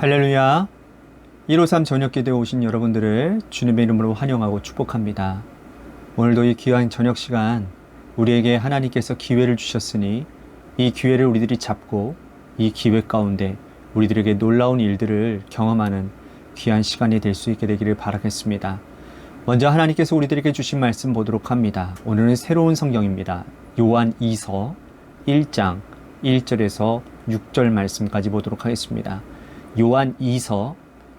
할렐루야. 153 저녁기도에 오신 여러분들을 주님의 이름으로 환영하고 축복합니다. 오늘도 이 귀한 저녁 시간 우리에게 하나님께서 기회를 주셨으니 이 기회를 우리들이 잡고 이 기회 가운데 우리들에게 놀라운 일들을 경험하는 귀한 시간이 될 수 있게 되기를 바라겠습니다. 먼저 하나님께서 우리들에게 주신 말씀 보도록 합니다. 오늘은 새로운 성경입니다. 요한 2서 1장 1절에서 6절 말씀까지 보도록 하겠습니다. 요한 2서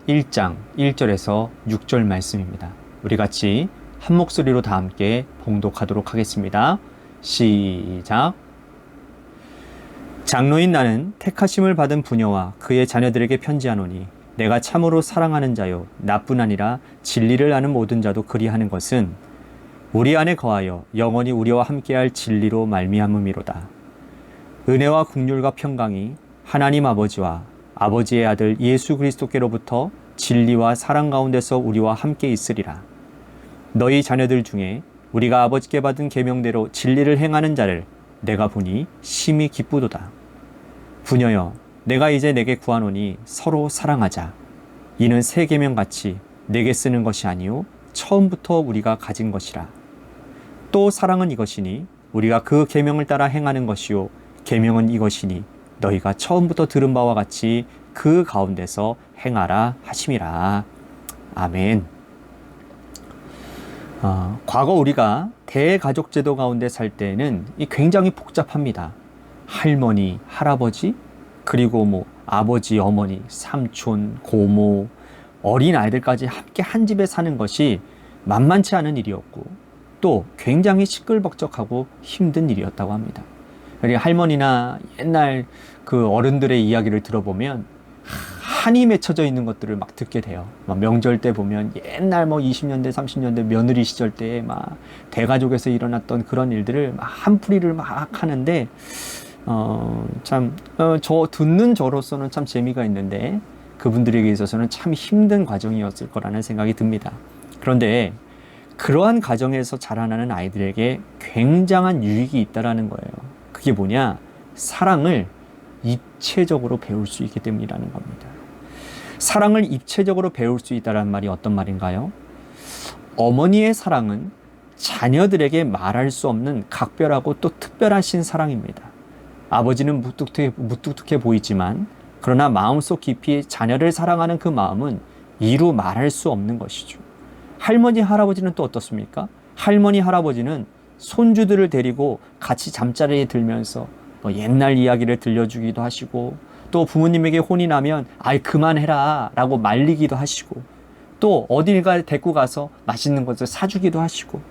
1장 1절에서 6절 말씀입니다. 우리 같이 한 목소리로 다 함께 봉독하도록 하겠습니다. 시작. 장로인 나는 택하심을 받은 부녀와 그의 자녀들에게 편지하노니 내가 참으로 사랑하는 자요 나뿐 아니라 진리를 아는 모든 자도 그리하는 것은 우리 안에 거하여 영원히 우리와 함께할 진리로 말미암음이로다. 은혜와 긍휼과 평강이 하나님 아버지와 아버지의 아들 예수 그리스도께로부터 진리와 사랑 가운데서 우리와 함께 있으리라. 너희 자녀들 중에 우리가 아버지께 받은 계명대로 진리를 행하는 자를 내가 보니 심히 기쁘도다. 부녀여, 내가 이제 내게 구하노니 서로 사랑하자. 이는 새 계명같이 내게 쓰는 것이 아니요 처음부터 우리가 가진 것이라. 또 사랑은 이것이니 우리가 그 계명을 따라 행하는 것이요 계명은 이것이니 너희가 처음부터 들은 바와 같이 그 가운데서 행하라 하심이라. 아멘. 과거 우리가 대가족 제도 가운데 살 때는 굉장히 복잡합니다. 할머니, 할아버지, 그리고 아버지, 어머니, 삼촌, 고모, 어린 아이들까지 함께 한 집에 사는 것이 만만치 않은 일이었고 또 굉장히 시끌벅적하고 힘든 일이었다고 합니다. 할머니나 옛날 그 어른들의 이야기를 들어보면 한이 맺혀져 있는 것들을 막 듣게 돼요. 명절 때 보면 옛날 20년대, 30년대 며느리 시절 때 대가족에서 일어났던 그런 일들을 한풀이를 막 하는데, 저 듣는 저로서는 참 재미가 있는데 그분들에게 있어서는 참 힘든 과정이었을 거라는 생각이 듭니다. 그런데 그러한 가정에서 자라나는 아이들에게 굉장한 유익이 있다라는 거예요. 그게 뭐냐? 사랑을 입체적으로 배울 수 있기 때문이라는 겁니다. 사랑을 입체적으로 배울 수 있다는 말이 어떤 말인가요? 어머니의 사랑은 자녀들에게 말할 수 없는 각별하고 또 특별하신 사랑입니다. 아버지는 무뚝뚝해 보이지만 그러나 마음속 깊이 자녀를 사랑하는 그 마음은 이루 말할 수 없는 것이죠. 할머니, 할아버지는 또 어떻습니까? 할머니, 할아버지는 손주들을 데리고 같이 잠자리에 들면서 옛날 이야기를 들려주기도 하시고 또 부모님에게 혼이 나면 아이 그만해라 라고 말리기도 하시고 또 어딜가 데리고 가서 맛있는 것을 사주기도 하시고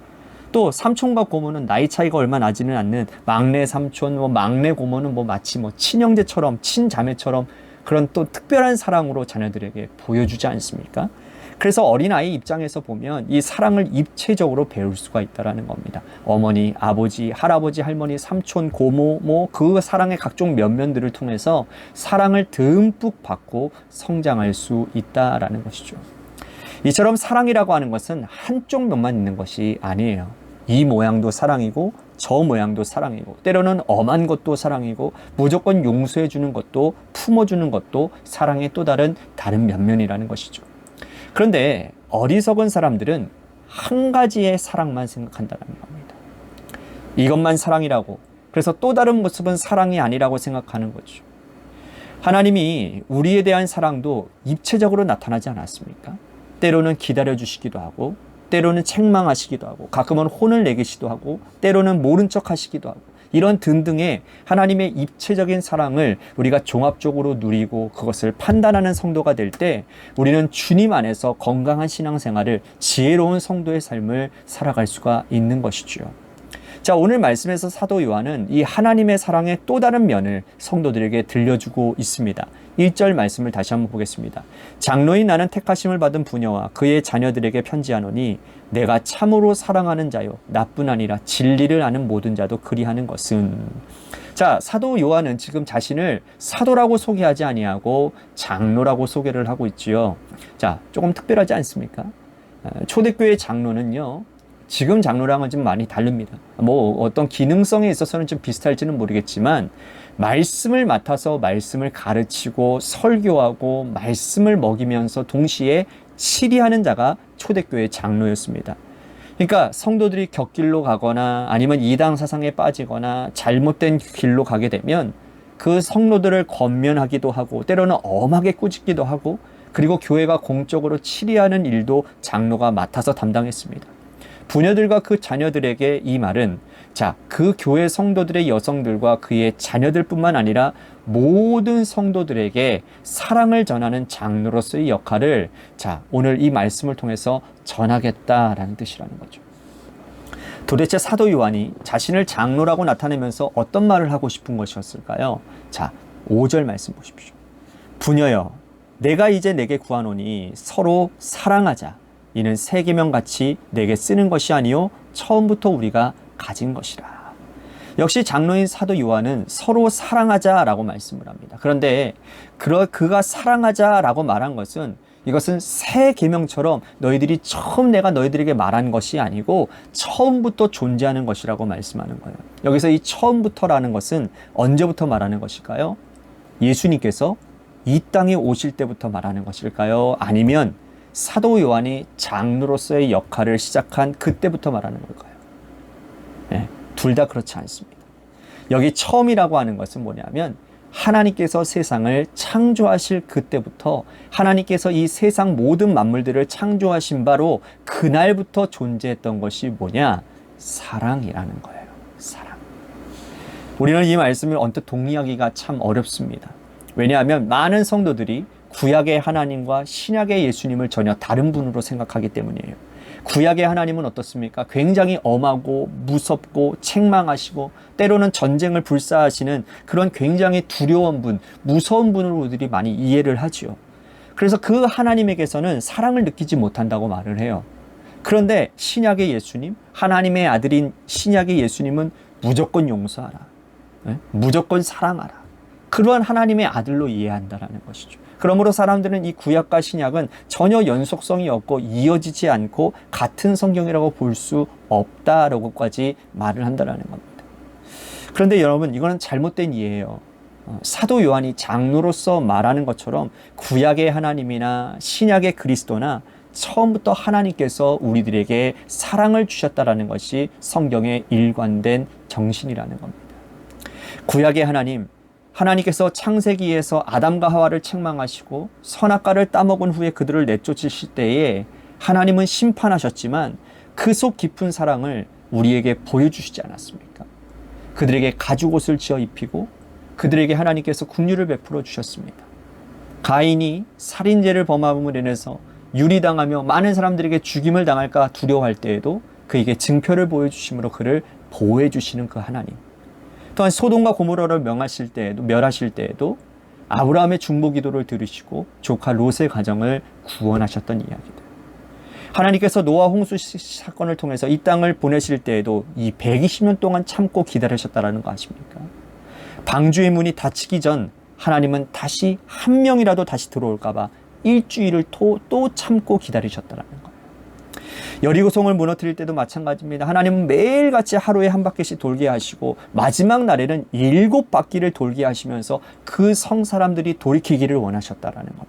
또 삼촌과 고모는 나이 차이가 얼마 나지는 않는 막내 삼촌, 막내 고모는 마치 친형제처럼 친자매처럼 그런 또 특별한 사랑으로 자녀들에게 보여주지 않습니까? 그래서 어린아이 입장에서 보면 이 사랑을 입체적으로 배울 수가 있다는 겁니다. 어머니, 아버지, 할아버지, 할머니, 삼촌, 고모, 그 사랑의 각종 면면들을 통해서 사랑을 듬뿍 받고 성장할 수 있다라는 것이죠. 이처럼 사랑이라고 하는 것은 한쪽 면만 있는 것이 아니에요. 이 모양도 사랑이고 저 모양도 사랑이고 때로는 엄한 것도 사랑이고 무조건 용서해 주는 것도 품어주는 것도 사랑의 또 다른 면면이라는 것이죠. 그런데 어리석은 사람들은 한 가지의 사랑만 생각한다는 겁니다. 이것만 사랑이라고, 그래서 또 다른 모습은 사랑이 아니라고 생각하는 거죠. 하나님이 우리에 대한 사랑도 입체적으로 나타나지 않았습니까? 때로는 기다려주시기도 하고 때로는 책망하시기도 하고 가끔은 혼을 내기도 하고 때로는 모른 척 하시기도 하고 이런 등등의 하나님의 입체적인 사랑을 우리가 종합적으로 누리고 그것을 판단하는 성도가 될 때 우리는 주님 안에서 건강한 신앙생활을 지혜로운 성도의 삶을 살아갈 수가 있는 것이죠. 자, 오늘 말씀에서 사도 요한은 이 하나님의 사랑의 또 다른 면을 성도들에게 들려주고 있습니다. 1절 말씀을 다시 한번 보겠습니다. 장로인 나는 택하심을 받은 부녀와 그의 자녀들에게 편지하노니 내가 참으로 사랑하는 자요 나뿐 아니라 진리를 아는 모든 자도 그리하는 것은. 자, 사도 요한은 지금 자신을 사도라고 소개하지 아니하고 장로라고 소개를 하고 있지요. 자, 조금 특별하지 않습니까? 초대교회 장로는요 지금 장로랑은 좀 많이 다릅니다. 뭐 어떤 기능성에 있어서는 좀 비슷할지는 모르겠지만 말씀을 맡아서 말씀을 가르치고 설교하고 말씀을 먹이면서 동시에 치리하는 자가 초대교회 장로였습니다. 그러니까 성도들이 격길로 가거나 아니면 이당 사상에 빠지거나 잘못된 길로 가게 되면 그 성도들을 권면하기도 하고 때로는 엄하게 꾸짖기도 하고 그리고 교회가 공적으로 치리하는 일도 장로가 맡아서 담당했습니다. 부녀들과 그 자녀들에게 이 말은 자, 그 교회 성도들의 여성들과 그의 자녀들뿐만 아니라 모든 성도들에게 사랑을 전하는 장로로서의 역할을 자, 오늘 이 말씀을 통해서 전하겠다라는 뜻이라는 거죠. 도대체 사도 요한이 자신을 장로라고 나타내면서 어떤 말을 하고 싶은 것이었을까요? 자, 5절 말씀 보십시오. 부녀여, 내가 이제 내게 구하노니 서로 사랑하자. 이는 새 계명같이 내게 쓰는 것이 아니요 처음부터 우리가 가진 것이라. 역시 장로인 사도 요한은 서로 사랑하자라고 말씀을 합니다. 그런데 그가 사랑하자라고 말한 것은 이것은 새 계명처럼 너희들이 처음 내가 너희들에게 말한 것이 아니고 처음부터 존재하는 것이라고 말씀하는 거예요. 여기서 이 처음부터라는 것은 언제부터 말하는 것일까요? 예수님께서 이 땅에 오실 때부터 말하는 것일까요? 아니면 사도 요한이 장로로서의 역할을 시작한 그때부터 말하는 걸까요? 네, 둘 다 그렇지 않습니다. 여기 처음이라고 하는 것은 뭐냐면 하나님께서 세상을 창조하실 그때부터 하나님께서 이 세상 모든 만물들을 창조하신 바로 그날부터 존재했던 것이 뭐냐? 사랑이라는 거예요. 사랑. 우리는 이 말씀을 언뜻 동의하기가 참 어렵습니다. 왜냐하면 많은 성도들이 구약의 하나님과 신약의 예수님을 전혀 다른 분으로 생각하기 때문이에요. 구약의 하나님은 어떻습니까? 굉장히 엄하고 무섭고 책망하시고 때로는 전쟁을 불사하시는 그런 굉장히 두려운 분, 무서운 분으로 우리들이 많이 이해를 하지요. 그래서 그 하나님에게서는 사랑을 느끼지 못한다고 말을 해요. 그런데 신약의 예수님, 하나님의 아들인 신약의 예수님은 무조건 용서하라. 무조건 사랑하라. 그러한 하나님의 아들로 이해한다는 것이죠. 그러므로 사람들은 이 구약과 신약은 전혀 연속성이 없고 이어지지 않고 같은 성경이라고 볼 수 없다라고까지 말을 한다는 겁니다. 그런데 여러분, 이거는 잘못된 이해예요. 사도 요한이 장로로서 말하는 것처럼 구약의 하나님이나 신약의 그리스도나 처음부터 하나님께서 우리들에게 사랑을 주셨다라는 것이 성경의 일관된 정신이라는 겁니다. 구약의 하나님께서 창세기에서 아담과 하와를 책망하시고 선악과를 따먹은 후에 그들을 내쫓으실 때에 하나님은 심판하셨지만 그 속 깊은 사랑을 우리에게 보여주시지 않았습니까? 그들에게 가죽옷을 지어 입히고 그들에게 하나님께서 긍휼을 베풀어 주셨습니다. 가인이 살인죄를 범함으로 인해서 유리당하며 많은 사람들에게 죽임을 당할까 두려워할 때에도 그에게 증표를 보여주심으로 그를 보호해 주시는 그 하나님. 또한 소돔과 고모라를 멸하실 때에도 아브라함의 중보 기도를 들으시고 조카 롯의 가정을 구원하셨던 이야기들. 하나님께서 노아 홍수 사건을 통해서 이 땅을 보내실 때에도 이 120년 동안 참고 기다리셨다는 거 아십니까? 방주의 문이 닫히기 전 하나님은 다시 한 명이라도 다시 들어올까 봐 일주일을 또 참고 기다리셨다는 거예요. 여리고성을 무너뜨릴 때도 마찬가지입니다. 하나님은 매일같이 하루에 한 바퀴씩 돌게 하시고 마지막 날에는 7바퀴를 돌게 하시면서 그 성 사람들이 돌이키기를 원하셨다라는 겁니다.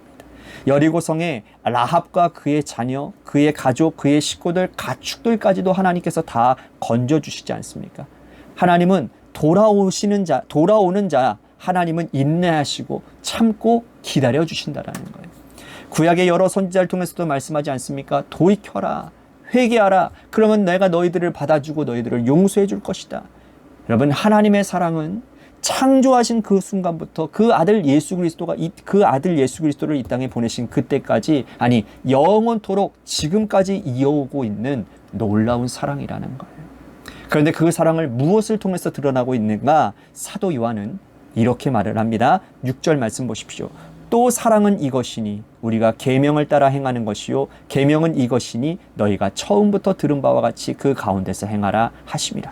여리고성에 라합과 그의 자녀, 그의 가족, 그의 식구들, 가축들까지도 하나님께서 다 건져주시지 않습니까? 하나님은 돌아오는 자 하나님은 인내하시고 참고 기다려주신다라는 거예요. 구약의 여러 선지자를 통해서도 말씀하지 않습니까? 돌이켜라, 회개하라. 그러면 내가 너희들을 받아주고 너희들을 용서해 줄 것이다. 여러분, 하나님의 사랑은 창조하신 그 순간부터 그 아들 예수 그리스도를 이 땅에 보내신 그때까지, 아니 영원토록 지금까지 이어오고 있는 놀라운 사랑이라는 거예요. 그런데 그 사랑을 무엇을 통해서 드러나고 있는가? 사도 요한은 이렇게 말을 합니다. 6절 말씀 보십시오. 또 사랑은 이것이니 우리가 계명을 따라 행하는 것이요 계명은 이것이니 너희가 처음부터 들은 바와 같이 그 가운데서 행하라 하심이라.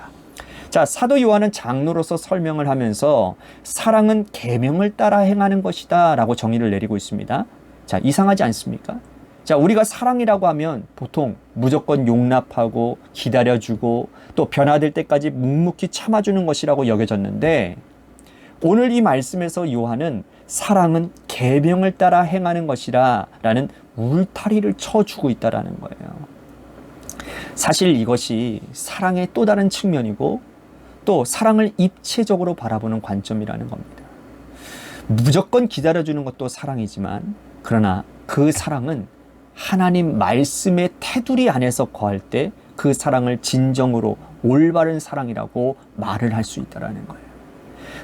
자, 사도 요한은 장로로서 설명을 하면서 사랑은 계명을 따라 행하는 것이다 라고 정의를 내리고 있습니다. 자, 이상하지 않습니까? 자, 우리가 사랑이라고 하면 보통 무조건 용납하고 기다려주고 또 변화될 때까지 묵묵히 참아주는 것이라고 여겨졌는데, 오늘 이 말씀에서 요한은 사랑은 계명을 따라 행하는 것이라 라는 울타리를 쳐주고 있다라는 거예요. 사실 이것이 사랑의 또 다른 측면이고 또 사랑을 입체적으로 바라보는 관점이라는 겁니다. 무조건 기다려주는 것도 사랑이지만, 그러나 그 사랑은 하나님 말씀의 테두리 안에서 거할 때 그 사랑을 진정으로 올바른 사랑이라고 말을 할 수 있다는 거예요.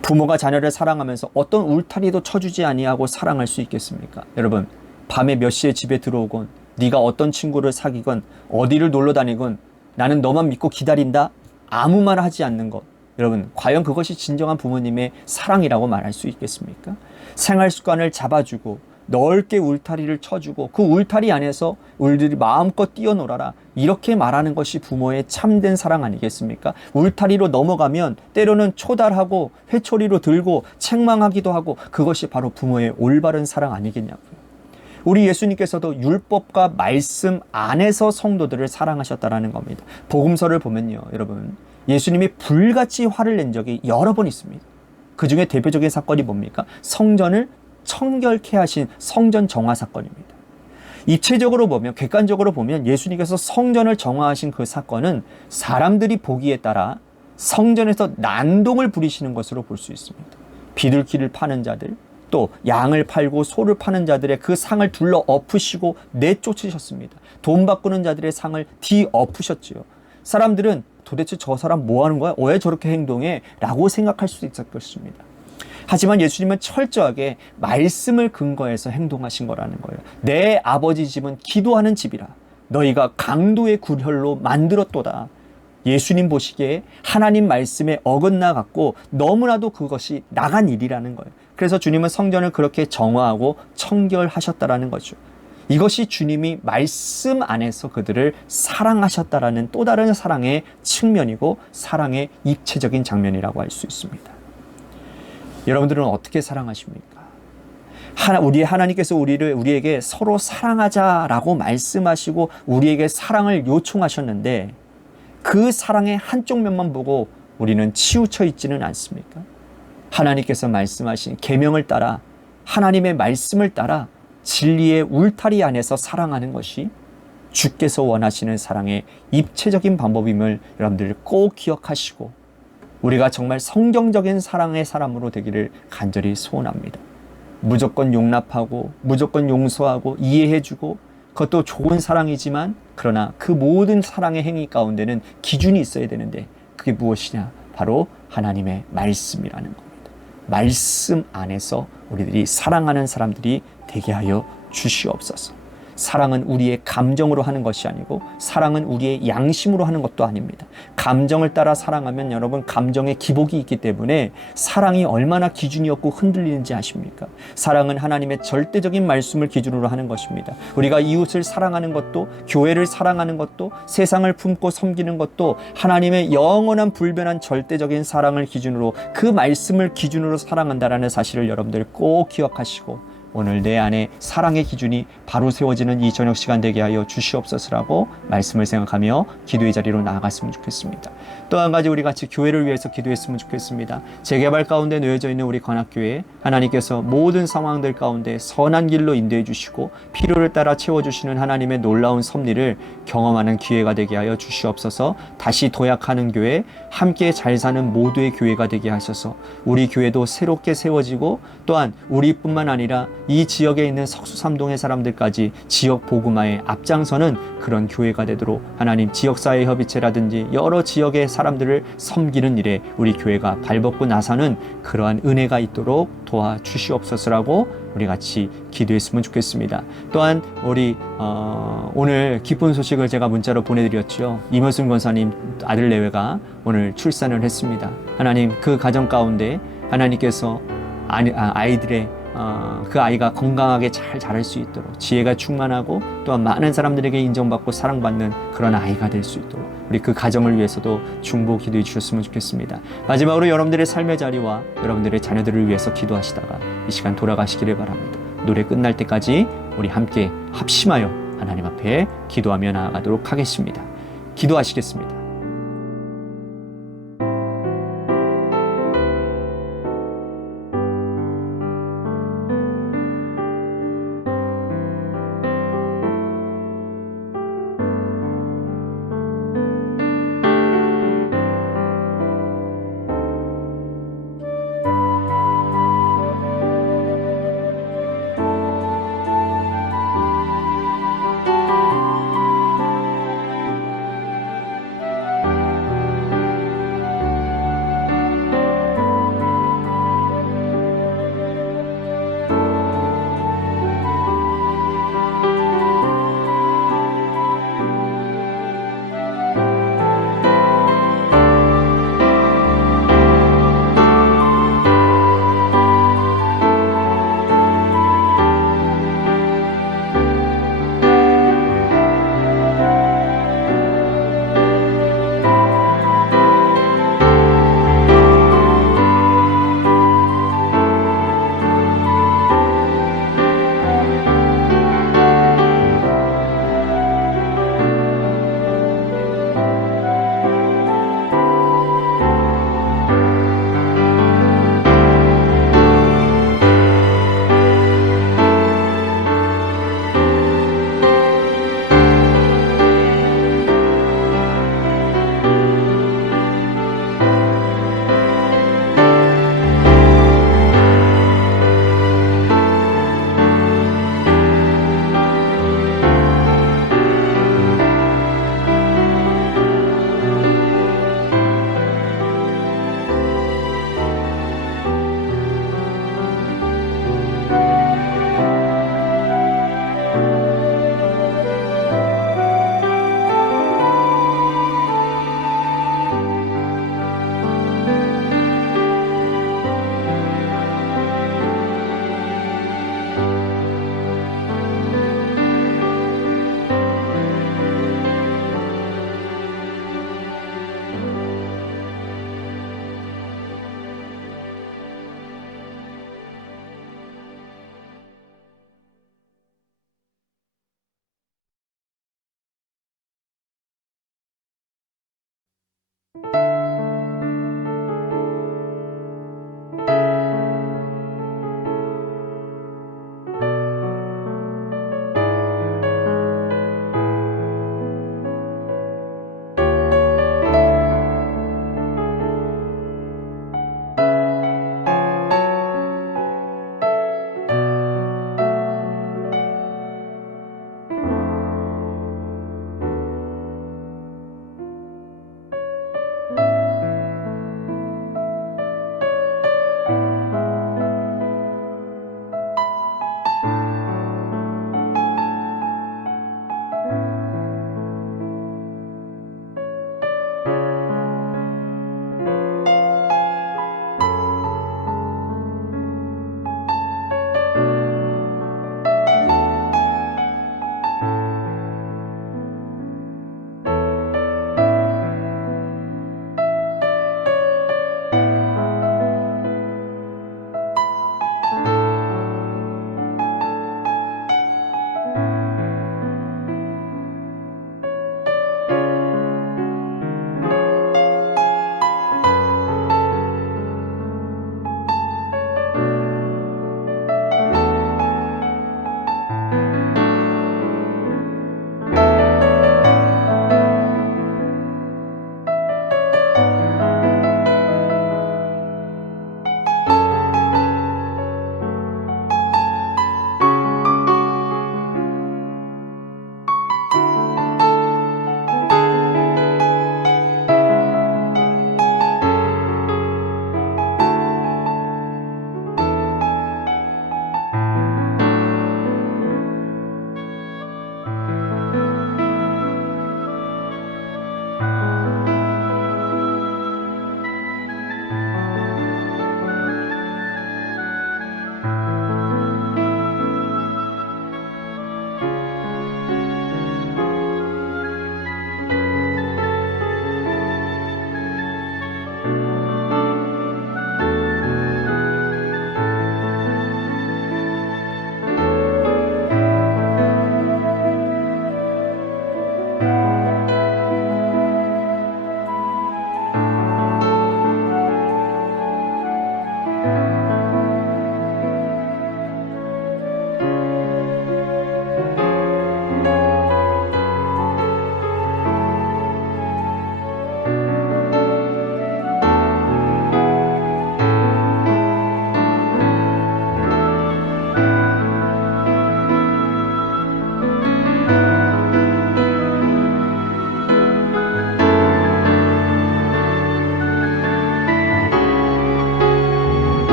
부모가 자녀를 사랑하면서 어떤 울타리도 쳐주지 아니하고 사랑할 수 있겠습니까? 여러분, 밤에 몇 시에 집에 들어오건, 네가 어떤 친구를 사귀건, 어디를 놀러 다니건 나는 너만 믿고 기다린다? 아무 말 하지 않는 것. 여러분, 과연 그것이 진정한 부모님의 사랑이라고 말할 수 있겠습니까? 생활 습관을 잡아주고 넓게 울타리를 쳐주고 그 울타리 안에서 우리들이 마음껏 뛰어놀아라, 이렇게 말하는 것이 부모의 참된 사랑 아니겠습니까? 울타리로 넘어가면 때로는 초달하고 회초리로 들고 책망하기도 하고, 그것이 바로 부모의 올바른 사랑 아니겠냐고요. 우리 예수님께서도 율법과 말씀 안에서 성도들을 사랑하셨다라는 겁니다. 복음서를 보면요, 여러분, 예수님이 불같이 화를 낸 적이 여러 번 있습니다. 그 중에 대표적인 사건이 뭡니까? 성전을 청결케 하신 성전 정화 사건입니다. 입체적으로 보면, 객관적으로 보면 예수님께서 성전을 정화하신 그 사건은 사람들이 보기에 따라 성전에서 난동을 부리시는 것으로 볼 수 있습니다. 비둘기를 파는 자들, 또 양을 팔고 소를 파는 자들의 그 상을 둘러 엎으시고 내쫓으셨습니다. 돈 바꾸는 자들의 상을 뒤엎으셨지요. 사람들은 도대체 저 사람 뭐 하는 거야? 왜 저렇게 행동해? 라고 생각할 수도 있을 것입니다. 하지만 예수님은 철저하게 말씀을 근거해서 행동하신 거라는 거예요. 내 아버지 집은 기도하는 집이라 너희가 강도의 굴혈로 만들었도다. 예수님 보시기에 하나님 말씀에 어긋나 갖고 너무나도 그것이 나간 일이라는 거예요. 그래서 주님은 성전을 그렇게 정화하고 청결하셨다라는 거죠. 이것이 주님이 말씀 안에서 그들을 사랑하셨다라는 또 다른 사랑의 측면이고 사랑의 입체적인 장면이라고 할 수 있습니다. 여러분들은 어떻게 사랑하십니까? 우리 하나님께서 우리에게 서로 사랑하자라고 말씀하시고 우리에게 사랑을 요청하셨는데, 그 사랑의 한쪽 면만 보고 우리는 치우쳐 있지는 않습니까? 하나님께서 말씀하신 계명을 따라, 하나님의 말씀을 따라 진리의 울타리 안에서 사랑하는 것이 주께서 원하시는 사랑의 입체적인 방법임을 여러분들 꼭 기억하시고, 우리가 정말 성경적인 사랑의 사람으로 되기를 간절히 소원합니다. 무조건 용납하고 무조건 용서하고 이해해주고, 그것도 좋은 사랑이지만, 그러나 그 모든 사랑의 행위 가운데는 기준이 있어야 되는데, 그게 무엇이냐? 바로 하나님의 말씀이라는 겁니다. 말씀 안에서 우리들이 사랑하는 사람들이 되게 하여 주시옵소서. 사랑은 우리의 감정으로 하는 것이 아니고, 사랑은 우리의 양심으로 하는 것도 아닙니다. 감정을 따라 사랑하면 여러분, 감정에 기복이 있기 때문에 사랑이 얼마나 기준이 없고 흔들리는지 아십니까? 사랑은 하나님의 절대적인 말씀을 기준으로 하는 것입니다. 우리가 이웃을 사랑하는 것도, 교회를 사랑하는 것도, 세상을 품고 섬기는 것도 하나님의 영원한 불변한 절대적인 사랑을 기준으로, 그 말씀을 기준으로 사랑한다라는 사실을 여러분들 꼭 기억하시고, 오늘 내 안에 사랑의 기준이 바로 세워지는 이 저녁 시간 되게 하여 주시옵소서라고 말씀을 생각하며 기도의 자리로 나아갔으면 좋겠습니다. 또 한 가지 우리 같이 교회를 위해서 기도했으면 좋겠습니다. 재개발 가운데 놓여져 있는 우리 관악교회, 하나님께서 모든 상황들 가운데 선한 길로 인도해 주시고 필요를 따라 채워주시는 하나님의 놀라운 섭리를 경험하는 기회가 되게 하여 주시옵소서. 다시 도약하는 교회, 함께 잘 사는 모두의 교회가 되게 하셔서 우리 교회도 새롭게 세워지고, 또한 우리뿐만 아니라 이 지역에 있는 석수삼동의 사람들까지 지역 복음화에 앞장서는 그런 교회가 되도록 하나님, 지역사회 협의체라든지 여러 지역의 사람들을 섬기는 일에 우리 교회가 발벗고 나서는 그러한 은혜가 있도록 도와주시옵소서라고 우리 같이 기도했으면 좋겠습니다. 또한 우리 오늘 기쁜 소식을 제가 문자로 보내드렸죠. 이መስ순 권사님 아들 내외가 오늘 출산을 했습니다. 하나님, 그 가정 가운데 하나님께서 아이들의 그 아이가 건강하게 잘 자랄 수 있도록 지혜가 충만하고 또한 많은 사람들에게 인정받고 사랑받는 그런 아이가 될 수 있도록 우리 그 가정을 위해서도 중보 기도해 주셨으면 좋겠습니다. 마지막으로 여러분들의 삶의 자리와 여러분들의 자녀들을 위해서 기도하시다가 이 시간 돌아가시기를 바랍니다. 노래 끝날 때까지 우리 함께 합심하여 하나님 앞에 기도하며 나아가도록 하겠습니다. 기도하시겠습니다.